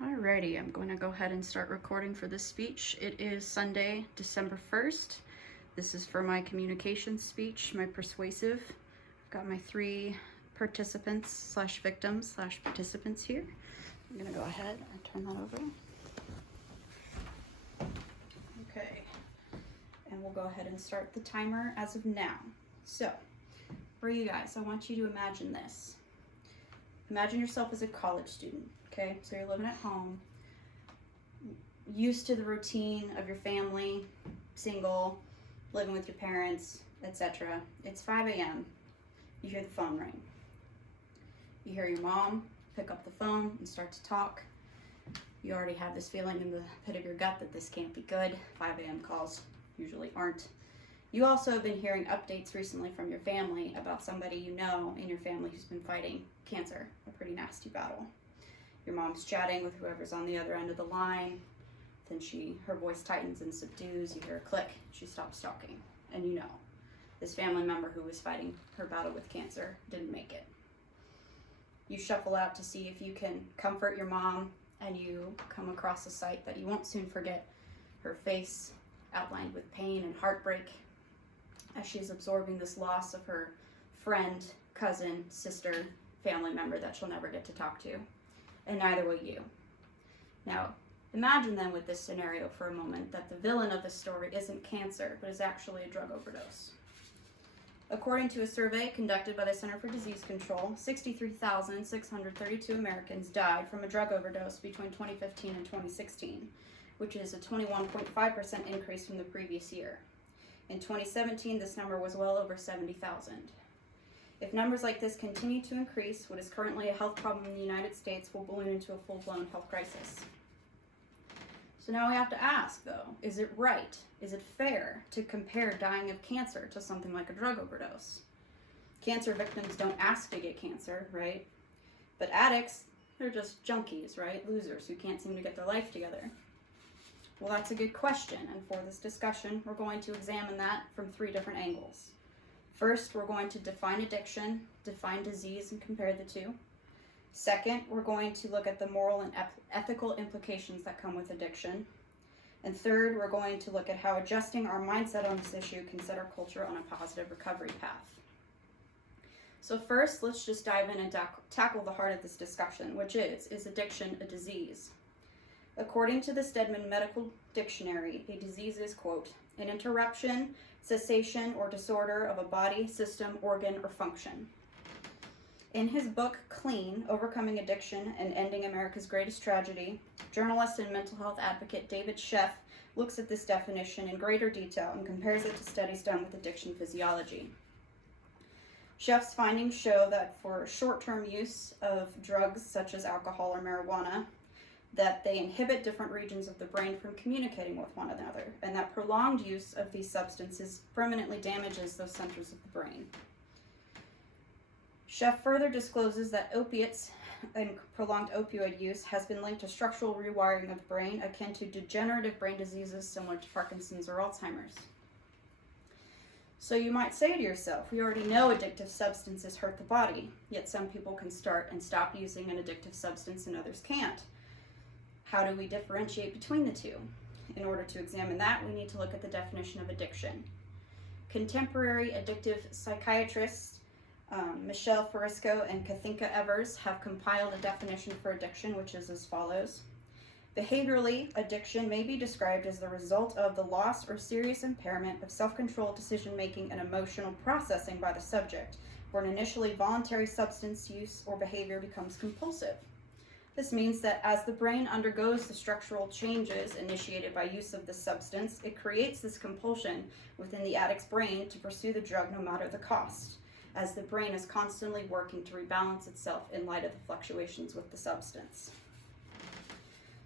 Alrighty, I'm going to go ahead and start recording for this speech. It is Sunday, December 1st. This is for my communication speech, my persuasive. I've got my three participants slash victims slash participants here. I'm going to go ahead and turn that over. Okay, and we'll go ahead and start the timer as of now. So, for you guys, I want you to imagine this. Imagine yourself as a college student, okay? So you're living at home, used to the routine of your family, single, living with your parents, etc. It's 5 a.m. You hear the phone ring. You hear your mom pick up the phone and start to talk. You already have this feeling in the pit of your gut that this can't be good. 5 a.m. calls usually aren't. You also have been hearing updates recently from your family about somebody you know in your family who's been fighting cancer, a pretty nasty battle. Your mom's chatting with whoever's on the other end of the line. Then her voice tightens and subdues. You hear a click. She stops talking. And you know, this family member who was fighting her battle with cancer didn't make it. You shuffle out to see if you can comfort your mom, and you come across a sight that you won't soon forget. Her face outlined with pain and heartbreak as she's absorbing this loss of her friend, cousin, sister, family member that she'll never get to talk to. And neither will you. Now, imagine then with this scenario for a moment that the villain of the story isn't cancer, but is actually a drug overdose. According to a survey conducted by the Center for Disease Control, 63,632 Americans died from a drug overdose between 2015 and 2016, which is a 21.5% increase from the previous year. In 2017, this number was well over 70,000. If numbers like this continue to increase, what is currently a health problem in the United States will balloon into a full-blown health crisis. So now we have to ask, though, is it right, is it fair to compare dying of cancer to something like a drug overdose? Cancer victims don't ask to get cancer, right? But addicts, they're just junkies, right? Losers who can't seem to get their life together. Well, that's a good question, and for this discussion, we're going to examine that from three different angles. First, we're going to define addiction, define disease, and compare the two. Second, we're going to look at the moral and ethical implications that come with addiction. And third, we're going to look at how adjusting our mindset on this issue can set our culture on a positive recovery path. So first, let's just dive in and tackle the heart of this discussion, which is addiction a disease? According to the Stedman Medical Dictionary, a disease is, quote, an interruption, cessation, or disorder of a body, system, organ, or function. In his book, Clean, Overcoming Addiction and Ending America's Greatest Tragedy, journalist and mental health advocate David Sheff looks at this definition in greater detail and compares it to studies done with addiction physiology. Sheff's findings show that for short-term use of drugs such as alcohol or marijuana, that they inhibit different regions of the brain from communicating with one another, and that prolonged use of these substances permanently damages those centers of the brain. Sheff further discloses that opiates and prolonged opioid use has been linked to structural rewiring of the brain akin to degenerative brain diseases similar to Parkinson's or Alzheimer's. So you might say to yourself, we already know addictive substances hurt the body, yet some people can start and stop using an addictive substance and others can't. How do we differentiate between the two? In order to examine that, we need to look at the definition of addiction. Contemporary addictive psychiatrists Michelle Fusco and Kathinka Evers have compiled a definition for addiction, which is as follows. Behaviorally, addiction may be described as the result of the loss or serious impairment of self-control, decision-making, and emotional processing by the subject, where an initially voluntary substance use or behavior becomes compulsive. This means that as the brain undergoes the structural changes initiated by use of the substance, it creates this compulsion within the addict's brain to pursue the drug no matter the cost, as the brain is constantly working to rebalance itself in light of the fluctuations with the substance.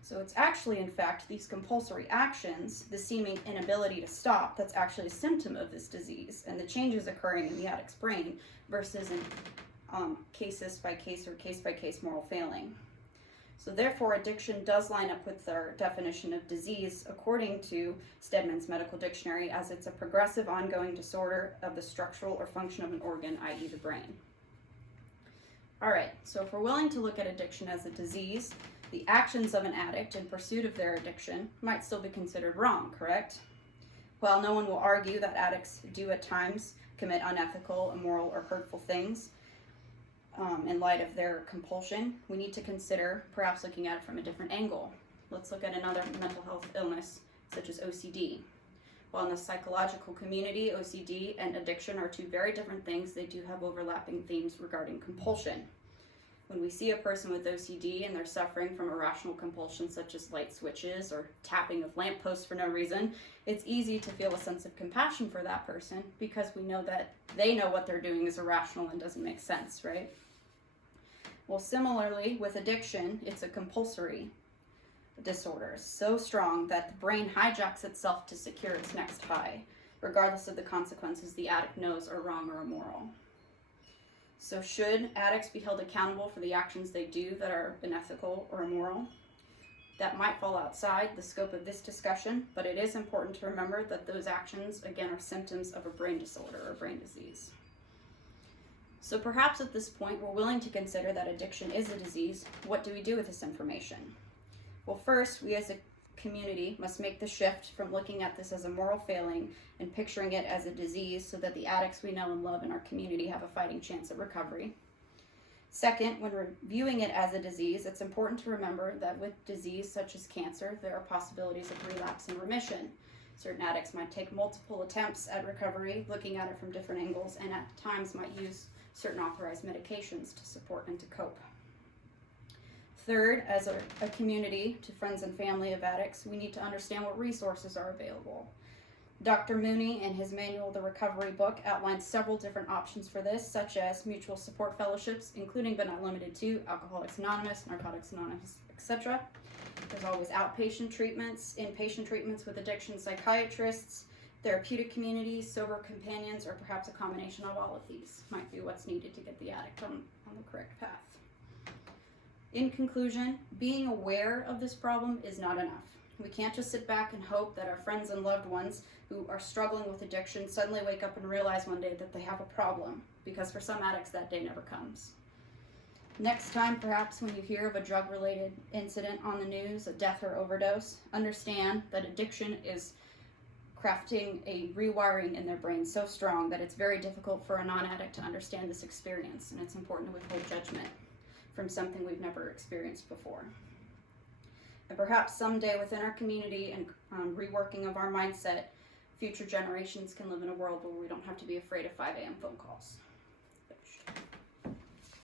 So it's actually, in fact, these compulsory actions, the seeming inability to stop, that's actually a symptom of this disease and the changes occurring in the addict's brain versus in case-by-case or case-by-case moral failing. So therefore, addiction does line up with our definition of disease according to Stedman's Medical Dictionary, as it's a progressive ongoing disorder of the structural or function of an organ, i.e. the brain. All right, so if we're willing to look at addiction as a disease, the actions of an addict in pursuit of their addiction might still be considered wrong, correct? While no one will argue that addicts do at times commit unethical, immoral, or hurtful things in light of their compulsion, we need to consider perhaps looking at it from a different angle. Let's look at another mental health illness, such as OCD. While in the psychological community, OCD and addiction are two very different things, they do have overlapping themes regarding compulsion. When we see a person with OCD and they're suffering from irrational compulsions such as light switches or tapping of lampposts for no reason, it's easy to feel a sense of compassion for that person because we know that they know what they're doing is irrational and doesn't make sense, right? Well, similarly, with addiction, it's a compulsory disorder, so strong that the brain hijacks itself to secure its next high, regardless of the consequences the addict knows are wrong or immoral. So should addicts be held accountable for the actions they do that are unethical or immoral? That might fall outside the scope of this discussion, but it is important to remember that those actions, again, are symptoms of a brain disorder or brain disease. So perhaps at this point, we're willing to consider that addiction is a disease. What do we do with this information? Well, first, we as a community must make the shift from looking at this as a moral failing and picturing it as a disease so that the addicts we know and love in our community have a fighting chance at recovery. Second, when reviewing it as a disease, it's important to remember that with disease such as cancer, there are possibilities of relapse and remission. Certain addicts might take multiple attempts at recovery, looking at it from different angles, and at times might use certain authorized medications to support and to cope. Third, as a community, to friends and family of addicts, we need to understand what resources are available. Dr. Mooney, in his manual, The Recovery Book, outlines several different options for this, such as mutual support fellowships, including but not limited to Alcoholics Anonymous, Narcotics Anonymous, etc. There's always outpatient treatments, inpatient treatments with addiction psychiatrists, therapeutic communities, sober companions, or perhaps a combination of all of these might be what's needed to get the addict on the correct path. In conclusion, being aware of this problem is not enough. We can't just sit back and hope that our friends and loved ones who are struggling with addiction suddenly wake up and realize one day that they have a problem, because for some addicts that day never comes. Next time, perhaps when you hear of a drug-related incident on the news, a death or overdose, understand that addiction is crafting a rewiring in their brain so strong that it's very difficult for a non-addict to understand this experience, and it's important to withhold judgment from something we've never experienced before. And perhaps someday within our community and reworking of our mindset, future generations can live in a world where we don't have to be afraid of 5 a.m. phone calls.